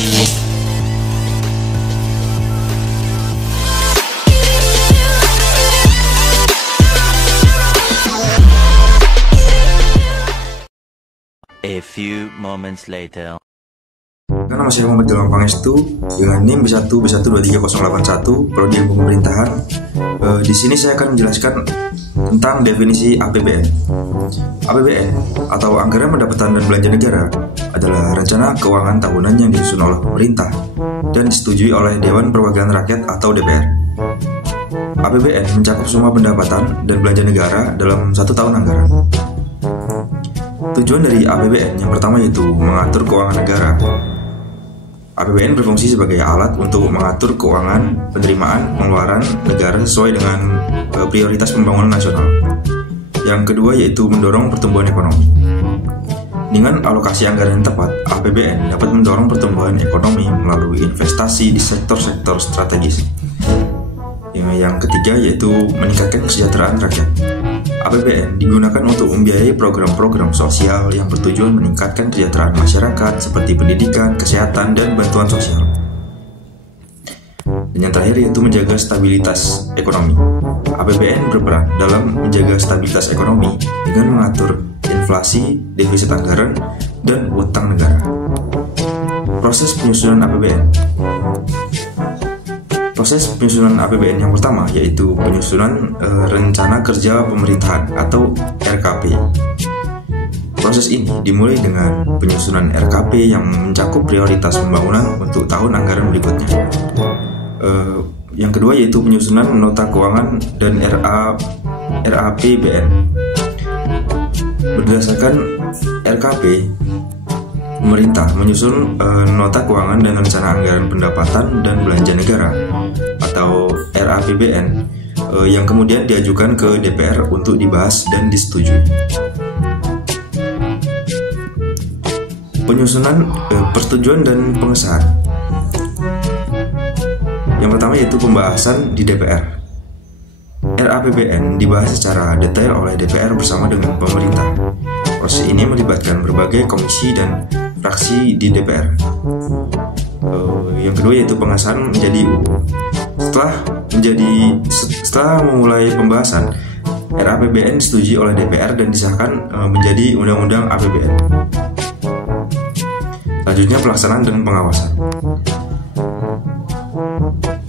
A few moments later. Karena masih Muhammad Ilham Pangestu dengan NIM B1B1230081 Prodi Ilmu Pemerintahan. Di sini saya akan menjelaskan tentang definisi APBN. APBN atau Anggaran Pendapatan dan Belanja Negara adalah rencana keuangan tahunan yang disusun oleh pemerintah dan disetujui oleh Dewan Perwakilan Rakyat atau DPR. APBN mencakup semua pendapatan dan belanja negara dalam satu tahun anggaran. Tujuan dari APBN yang pertama yaitu mengatur keuangan negara. APBN berfungsi sebagai alat untuk mengatur keuangan, penerimaan, pengeluaran negara sesuai dengan prioritas pembangunan nasional. Yang kedua yaitu mendorong pertumbuhan ekonomi. Dengan alokasi anggaran yang tepat, APBN dapat mendorong pertumbuhan ekonomi melalui investasi di sektor-sektor strategis. Yang ketiga yaitu meningkatkan kesejahteraan rakyat. APBN digunakan untuk membiayai program-program sosial yang bertujuan meningkatkan kesejahteraan masyarakat seperti pendidikan, kesehatan, dan bantuan sosial. Dan yang terakhir yaitu menjaga stabilitas ekonomi. APBN berperan dalam menjaga stabilitas ekonomi dengan mengatur inflasi, defisit anggaran, dan utang negara. Proses penyusunan APBN. Proses penyusunan APBN yang pertama yaitu penyusunan Rencana Kerja Pemerintahan atau RKP. Proses ini dimulai dengan penyusunan RKP yang mencakup prioritas pembangunan untuk tahun anggaran berikutnya. Yang kedua yaitu penyusunan Nota Keuangan dan RAPBN. Berdasarkan RKP, pemerintah menyusun Nota Keuangan dan Rencana Anggaran Pendapatan dan Belanja Negara atau RAPBN yang kemudian diajukan ke DPR untuk dibahas dan disetujui. Penyusunan persetujuan dan pengesahan. Yang pertama yaitu pembahasan di DPR. RAPBN dibahas secara detail oleh DPR bersama dengan pemerintah. Proses ini melibatkan berbagai komisi dan fraksi di DPR. Yang kedua yaitu pengesahan menjadi UU. Setelah memulai pembahasan, RAPBN disetujui oleh DPR dan disahkan menjadi Undang-Undang APBN. Selanjutnya pelaksanaan dan pengawasan.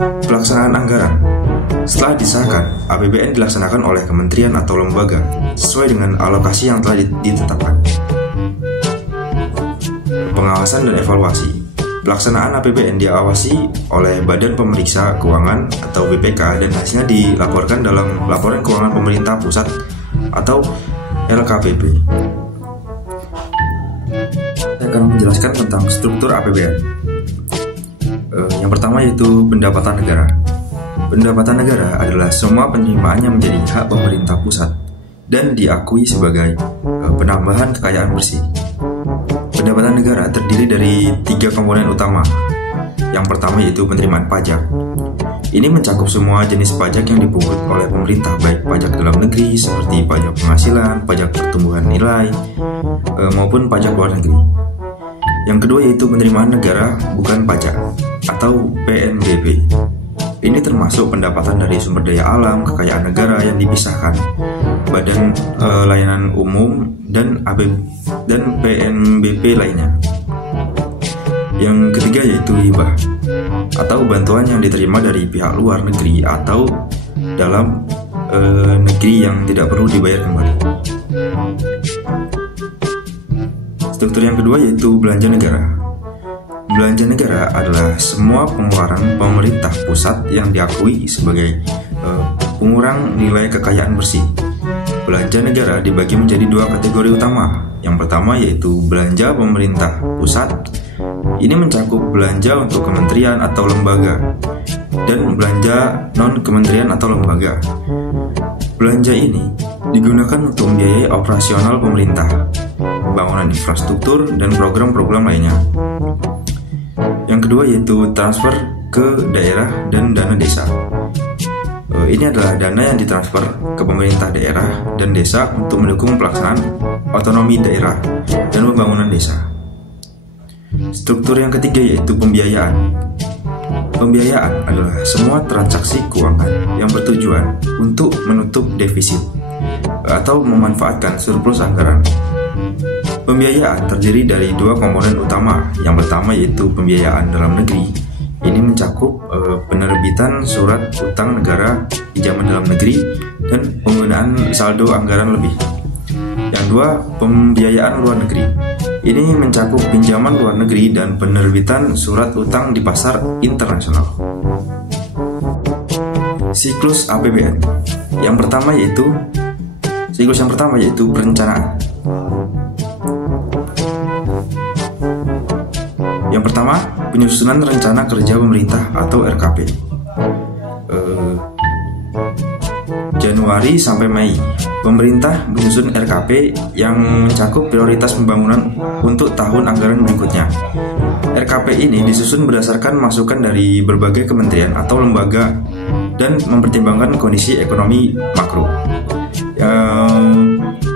Pelaksanaan anggaran. Setelah disahkan, APBN dilaksanakan oleh kementerian atau lembaga sesuai dengan alokasi yang telah ditetapkan. Pengawasan dan evaluasi. Pelaksanaan APBN diawasi oleh Badan Pemeriksa Keuangan atau BPK dan hasilnya dilaporkan dalam Laporan Keuangan Pemerintah Pusat atau LKPP. Saya akan menjelaskan tentang struktur APBN. Yang pertama yaitu pendapatan negara. Pendapatan negara adalah semua penerimaan yang menjadi hak pemerintah pusat dan diakui sebagai penambahan kekayaan bersih. Pendapatan negara terdiri dari 3 komponen utama. Yang pertama yaitu penerimaan pajak. Ini mencakup semua jenis pajak yang dipungut oleh pemerintah, baik pajak dalam negeri seperti pajak penghasilan, pajak pertumbuhan nilai, maupun pajak luar negeri. Yang kedua yaitu penerimaan negara bukan pajak atau PNBP. Ini termasuk pendapatan dari sumber daya alam, kekayaan negara yang dipisahkan, badan layanan umum, dan PNBP lainnya. Yang ketiga yaitu hibah atau bantuan yang diterima dari pihak luar negeri atau dalam negeri yang tidak perlu dibayar kembali. Struktur yang kedua yaitu belanja negara. Belanja negara adalah semua pengeluaran pemerintah pusat yang diakui sebagai pengurang nilai kekayaan bersih. Belanja negara dibagi menjadi 2 kategori utama. Yang pertama yaitu belanja pemerintah pusat. Ini mencakup belanja untuk kementerian atau lembaga dan belanja non-kementerian atau lembaga. Belanja ini digunakan untuk membiayai operasional pemerintah, pembangunan infrastruktur, dan program-program lainnya. Yang kedua yaitu transfer ke daerah dan dana desa. Ini adalah dana yang ditransfer ke pemerintah daerah dan desa untuk mendukung pelaksanaan otonomi daerah dan pembangunan desa. Struktur yang ketiga yaitu pembiayaan. Pembiayaan adalah semua transaksi keuangan yang bertujuan untuk menutup defisit atau memanfaatkan surplus anggaran. Pembiayaan terdiri dari dua komponen utama. Yang pertama yaitu pembiayaan dalam negeri. Ini mencakup penerbitan surat utang negara, pinjaman dalam negeri, dan penggunaan saldo anggaran lebih. Yang dua, pembiayaan luar negeri. Ini mencakup pinjaman luar negeri dan penerbitan surat utang di pasar internasional. Siklus APBN. Siklus yang pertama yaitu perencanaan. Yang pertama, penyusunan rencana kerja pemerintah atau RKP. Januari sampai Mei, pemerintah menyusun RKP yang mencakup prioritas pembangunan untuk tahun anggaran berikutnya. RKP ini disusun berdasarkan masukan dari berbagai kementerian atau lembaga dan mempertimbangkan kondisi ekonomi makro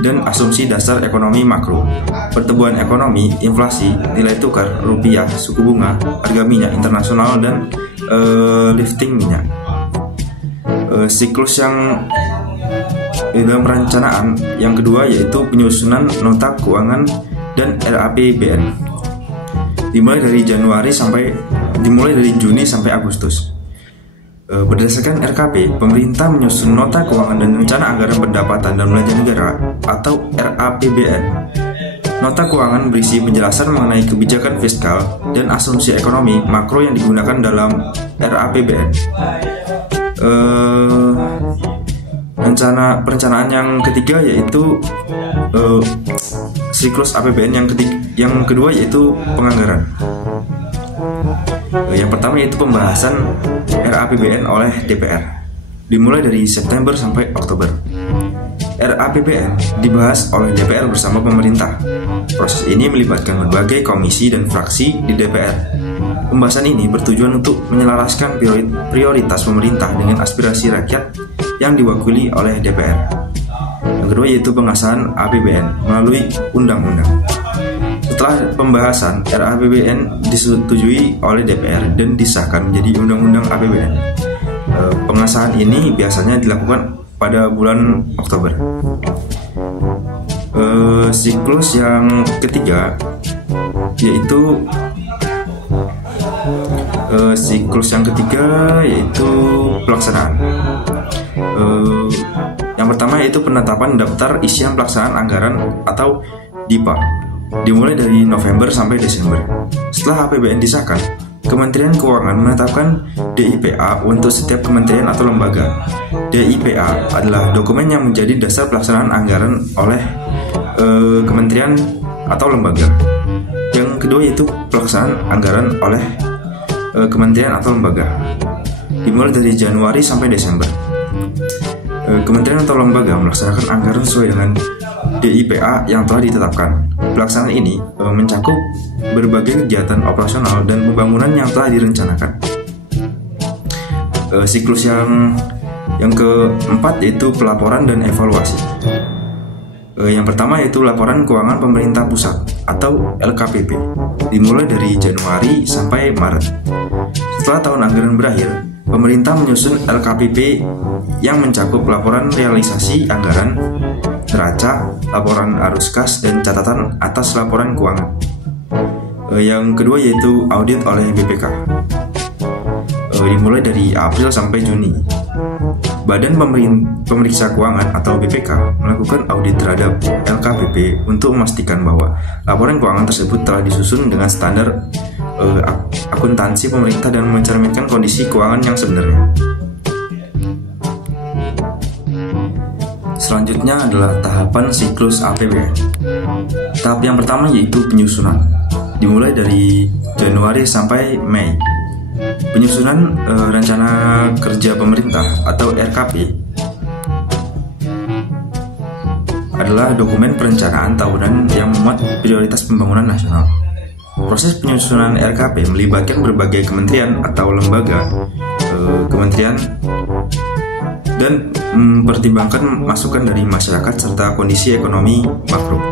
dan asumsi dasar ekonomi makro, pertumbuhan ekonomi, inflasi, nilai tukar rupiah, suku bunga, harga minyak internasional, dan lifting minyak. Siklus yang dalam perencanaan yang kedua yaitu penyusunan nota keuangan dan RAPBN. Dimulai dari Juni sampai Agustus. Berdasarkan RKP, pemerintah menyusun nota keuangan dan rencana anggaran pendapatan dan belanja negara atau RAPBN. Nota keuangan berisi penjelasan mengenai kebijakan fiskal dan asumsi ekonomi makro yang digunakan dalam RAPBN. Perencanaan yang ketiga yaitu siklus APBN yang kedua yaitu penganggaran. Yang pertama yaitu pembahasan RAPBN oleh DPR, dimulai dari September sampai Oktober. RAPBN dibahas oleh DPR bersama pemerintah. Proses ini melibatkan berbagai komisi dan fraksi di DPR. Pembahasan ini bertujuan untuk menyelaraskan prioritas pemerintah dengan aspirasi rakyat yang diwakili oleh DPR. Yang kedua yaitu pengesahan APBN melalui undang-undang. Setelah pembahasan, RAPBN disetujui oleh DPR dan disahkan menjadi undang-undang APBN. Pengesahan ini biasanya dilakukan pada bulan Oktober. Siklus yang ketiga yaitu pelaksanaan. Yang pertama yaitu penetapan daftar isian pelaksanaan anggaran atau DIPA, dimulai dari November sampai Desember. Setelah APBN disahkan, Kementerian Keuangan menetapkan DIPA untuk setiap kementerian atau lembaga. DIPA adalah dokumen yang menjadi dasar pelaksanaan anggaran oleh kementerian atau lembaga. Yang kedua yaitu pelaksanaan anggaran oleh kementerian atau lembaga, dimulai dari Januari sampai Desember. Kementerian atau lembaga melaksanakan anggaran sesuai dengan DIPA yang telah ditetapkan. Pelaksanaan ini mencakup berbagai kegiatan operasional dan pembangunan yang telah direncanakan. Siklus yang keempat yaitu pelaporan dan evaluasi. Yang pertama yaitu laporan keuangan pemerintah pusat atau LKPP, dimulai dari Januari sampai Maret. Setelah tahun anggaran berakhir, pemerintah menyusun LKPP yang mencakup laporan realisasi anggaran, neraca, laporan arus kas, dan catatan atas laporan keuangan. Yang kedua yaitu audit oleh BPK, dimulai dari April sampai Juni. Badan Pemeriksa Keuangan atau BPK melakukan audit terhadap LKPP untuk memastikan bahwa laporan keuangan tersebut telah disusun dengan standar akuntansi pemerintah dan mencerminkan kondisi keuangan yang sebenarnya. Selanjutnya adalah tahapan siklus APBN. Tahap yang pertama yaitu penyusunan, dimulai dari Januari sampai Mei. Penyusunan rencana kerja pemerintah atau RKP adalah dokumen perencanaan tahunan yang memuat prioritas pembangunan nasional. Proses penyusunan RKP melibatkan berbagai kementerian atau lembaga kementerian dan mempertimbangkan masukan dari masyarakat serta kondisi ekonomi makro.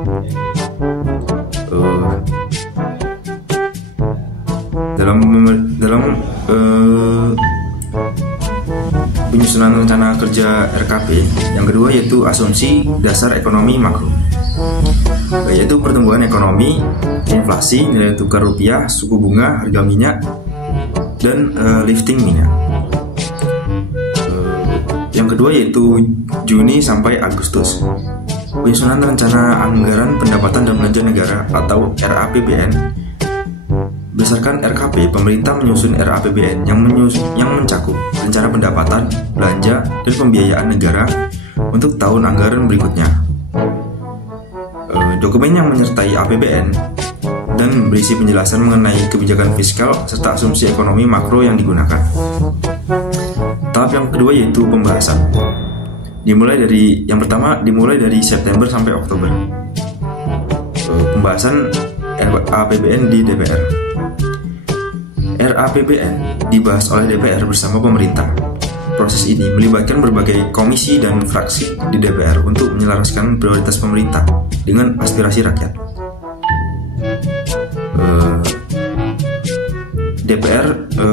dalam penyusunan rencana kerja RKP. Yang kedua yaitu asumsi dasar ekonomi makro, yaitu pertumbuhan ekonomi, inflasi, nilai tukar rupiah, suku bunga, harga minyak, dan lifting minyak. Yang kedua yaitu Juni sampai Agustus, penyusunan rencana anggaran pendapatan dan belanja negara atau RAPBN. Berdasarkan RKP, pemerintah menyusun RAPBN yang mencakup rencana pendapatan, belanja, dan pembiayaan negara untuk tahun anggaran berikutnya. Dokumen yang menyertai APBN dan berisi penjelasan mengenai kebijakan fiskal serta asumsi ekonomi makro yang digunakan. Tahap yang kedua yaitu pembahasan. Yang pertama dimulai dari September sampai Oktober. Pembahasan APBN di DPR. RAPBN dibahas oleh DPR bersama pemerintah. Proses ini melibatkan berbagai komisi dan fraksi di DPR untuk menyelaraskan prioritas pemerintah dengan aspirasi rakyat. DPR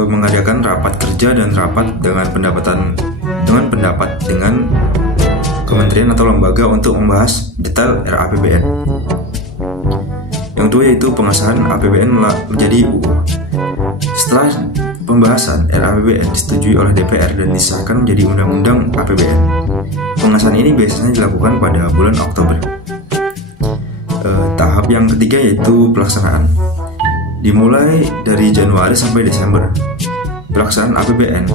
mengadakan rapat kerja dan rapat dengan pendapat dengan kementerian atau lembaga untuk membahas detail RAPBN. Yang kedua yaitu pengesahan APBN menjadi UU. Setelah pembahasan RAPBN disetujui oleh DPR dan disahkan menjadi Undang-Undang APBN. Pengesahan ini biasanya dilakukan pada bulan Oktober. Tahap yang ketiga yaitu pelaksanaan. Dimulai dari Januari sampai Desember. Pelaksanaan APBN.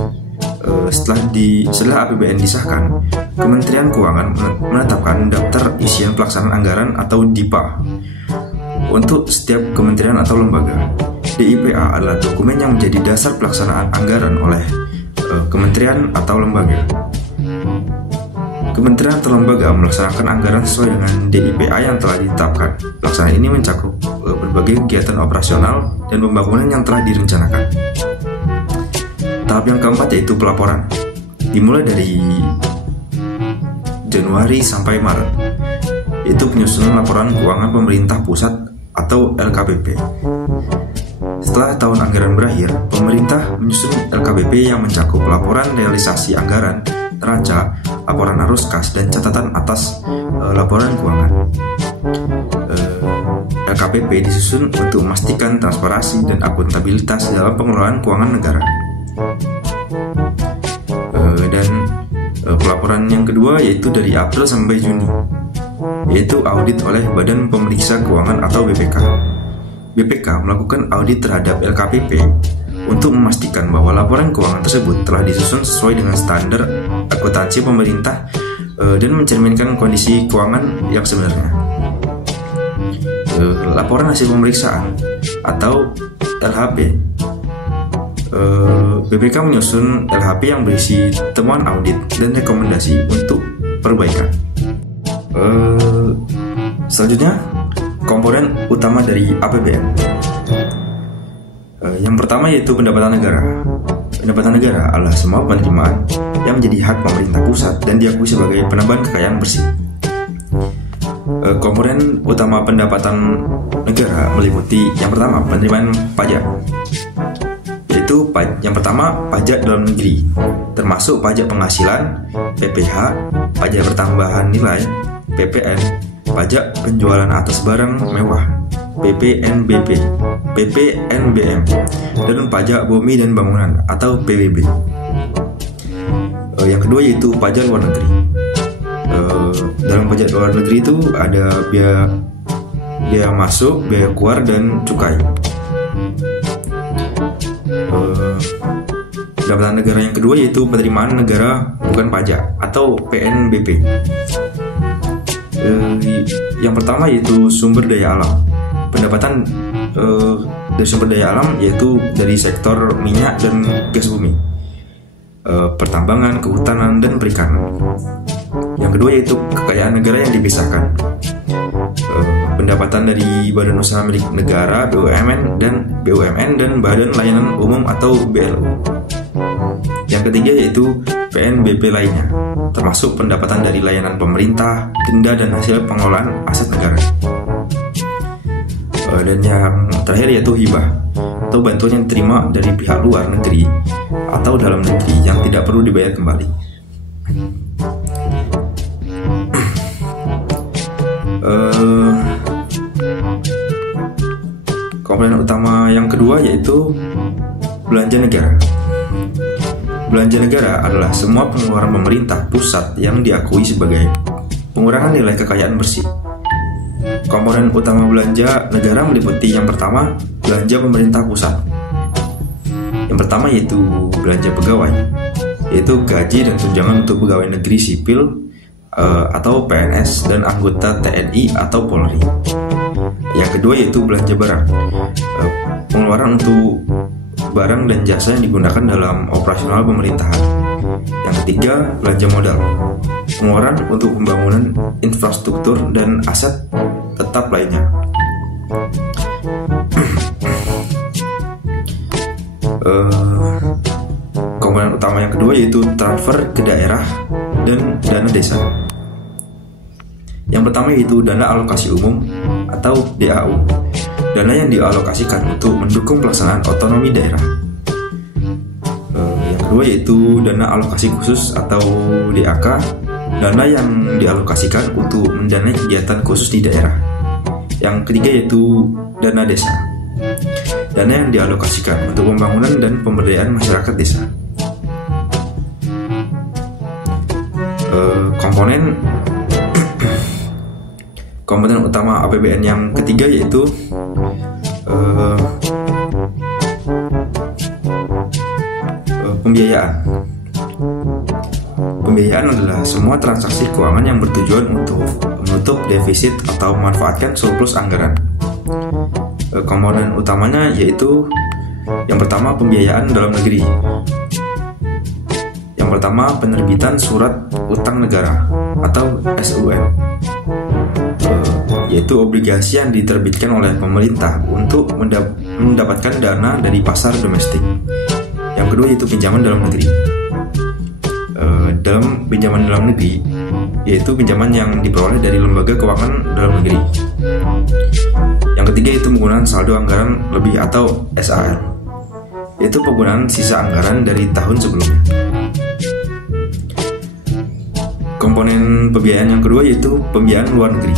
Setelah APBN disahkan, Kementerian Keuangan menetapkan daftar isian pelaksanaan anggaran atau DIPA untuk setiap kementerian atau lembaga. DIPA adalah dokumen yang menjadi dasar pelaksanaan anggaran oleh kementerian atau lembaga. Kementerian atau lembaga melaksanakan anggaran sesuai dengan DIPA yang telah ditetapkan. Pelaksanaan ini mencakup berbagai kegiatan operasional dan pembangunan yang telah direncanakan. Tahap yang keempat yaitu pelaporan. Dimulai dari Januari sampai Maret, yaitu penyusunan laporan keuangan pemerintah pusat atau LKPP. Setelah tahun anggaran berakhir, pemerintah menyusun LKPP yang mencakup laporan realisasi anggaran, neraca, laporan arus kas, dan catatan atas laporan keuangan. LKPP disusun untuk memastikan transparansi dan akuntabilitas dalam pengelolaan keuangan negara. Pelaporan yang kedua yaitu dari April sampai Juni, yaitu audit oleh Badan Pemeriksa Keuangan atau BPK. BPK melakukan audit terhadap LKPP untuk memastikan bahwa laporan keuangan tersebut telah disusun sesuai dengan standar akuntansi pemerintah dan mencerminkan kondisi keuangan yang sebenarnya. Laporan hasil pemeriksaan atau LHP. BPK menyusun LHP yang berisi temuan audit dan rekomendasi untuk perbaikan. Selanjutnya, komponen utama dari APBN. Yang pertama yaitu pendapatan negara. Pendapatan negara adalah semua penerimaan yang menjadi hak pemerintah pusat dan diakui sebagai penambahan kekayaan bersih. Komponen utama pendapatan negara meliputi yang pertama penerimaan pajak. Yaitu yang pertama pajak dalam negeri, termasuk pajak penghasilan, PPH, pajak pertambahan nilai, PPN, pajak penjualan atas barang mewah, PPNBP, PPNBM, dan pajak bumi dan bangunan atau PBB. Yang kedua yaitu pajak luar negeri. Dalam pajak luar negeri itu ada biaya masuk, biaya keluar, dan cukai. Pendapatan negara yang kedua yaitu penerimaan negara bukan pajak atau PNBP. Yang pertama yaitu sumber daya alam. Pendapatan dari sumber daya alam yaitu dari sektor minyak dan gas bumi, pertambangan, kehutanan, dan perikanan. Yang kedua yaitu kekayaan negara yang dipisahkan. Pendapatan dari Badan Usaha Milik Negara BUMN dan Badan Layanan Umum atau BLU. Yang ketiga yaitu PNBP lainnya, termasuk pendapatan dari layanan pemerintah, denda, dan hasil pengelolaan aset negara. Dan yang terakhir yaitu hibah, atau bantuan yang diterima dari pihak luar negeri atau dalam negeri yang tidak perlu dibayar kembali. Komponen utama yang kedua yaitu belanja negara. Belanja negara adalah semua pengeluaran pemerintah pusat yang diakui sebagai pengurangan nilai kekayaan bersih. Komponen utama belanja negara meliputi yang pertama, belanja pemerintah pusat. Yang pertama yaitu belanja pegawai, yaitu gaji dan tunjangan untuk pegawai negeri sipil atau PNS dan anggota TNI atau Polri. Yang kedua yaitu belanja barang, pengeluaran untuk barang dan jasa yang digunakan dalam operasional pemerintahan. Yang ketiga, belanja modal, pengeluaran untuk pembangunan infrastruktur dan aset tetap lainnya. Komponen utama yang kedua yaitu transfer ke daerah dan dana desa. Yang pertama yaitu dana alokasi umum atau DAU, dana yang dialokasikan untuk mendukung pelaksanaan otonomi daerah. Yang kedua yaitu dana alokasi khusus atau DAK, dana yang dialokasikan untuk mendanai kegiatan khusus di daerah. Yang ketiga yaitu dana desa, dana yang dialokasikan untuk pembangunan dan pemberdayaan masyarakat desa. Komponen utama APBN yang ketiga yaitu pembiayaan. Pembiayaan adalah semua transaksi keuangan yang bertujuan untuk menutup defisit atau memanfaatkan surplus anggaran. Komponen utamanya yaitu yang pertama pembiayaan dalam negeri. Yang pertama penerbitan surat utang negara atau SUN, yaitu obligasi yang diterbitkan oleh pemerintah untuk mendapatkan dana dari pasar domestik. Yang kedua yaitu pinjaman dalam negeri. Dalam pinjaman dalam negeri yaitu pinjaman yang diperoleh dari lembaga keuangan dalam negeri. Yang ketiga itu penggunaan saldo anggaran lebih atau SAL, yaitu penggunaan sisa anggaran dari tahun sebelumnya. Komponen pembiayaan yang kedua yaitu pembiayaan luar negeri.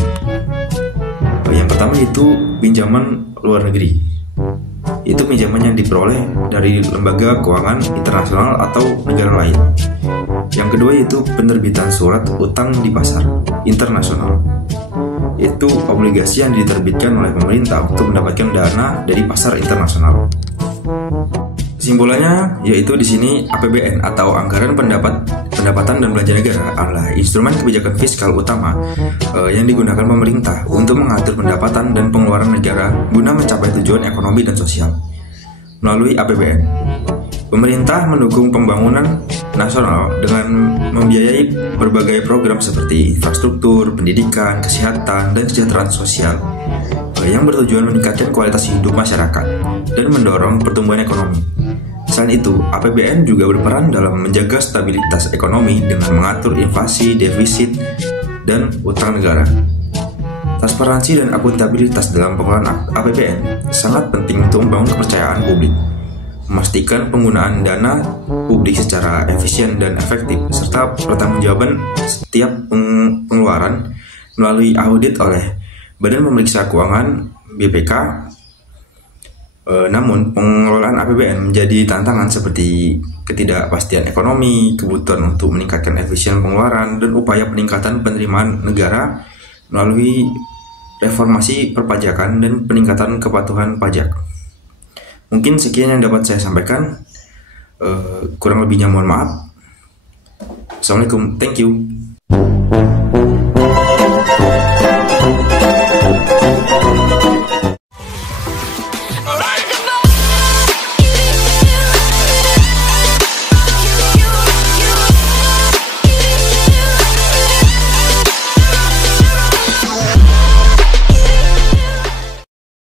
Yang pertama yaitu pinjaman luar negeri, yaitu pinjaman yang diperoleh dari lembaga keuangan internasional atau negara lain. Yang kedua yaitu penerbitan surat utang di pasar internasional, yaitu obligasi yang diterbitkan oleh pemerintah untuk mendapatkan dana dari pasar internasional. Kesimpulannya yaitu di sini APBN atau anggaran pendapatan dan belanja negara adalah instrumen kebijakan fiskal utama yang digunakan pemerintah untuk mengatur pendapatan dan pengeluaran negara guna mencapai tujuan ekonomi dan sosial. Melalui APBN, pemerintah mendukung pembangunan nasional dengan membiayai berbagai program seperti infrastruktur, pendidikan, kesehatan, dan kesejahteraan sosial yang bertujuan meningkatkan kualitas hidup masyarakat dan mendorong pertumbuhan ekonomi. Selain itu, APBN juga berperan dalam menjaga stabilitas ekonomi dengan mengatur inflasi, defisit, dan utang negara. Transparansi dan akuntabilitas dalam pengelolaan APBN sangat penting untuk membangun kepercayaan publik, memastikan penggunaan dana publik secara efisien dan efektif, serta pertanggungjawaban setiap pengeluaran melalui audit oleh Badan Pemeriksa Keuangan (BPK). Namun, pengelolaan APBN menjadi tantangan seperti ketidakpastian ekonomi, kebutuhan untuk meningkatkan efisien pengeluaran, dan upaya peningkatan penerimaan negara melalui reformasi perpajakan dan peningkatan kepatuhan pajak. Mungkin sekian yang dapat saya sampaikan. Kurang lebihnya mohon maaf. Assalamualaikum. Thank you.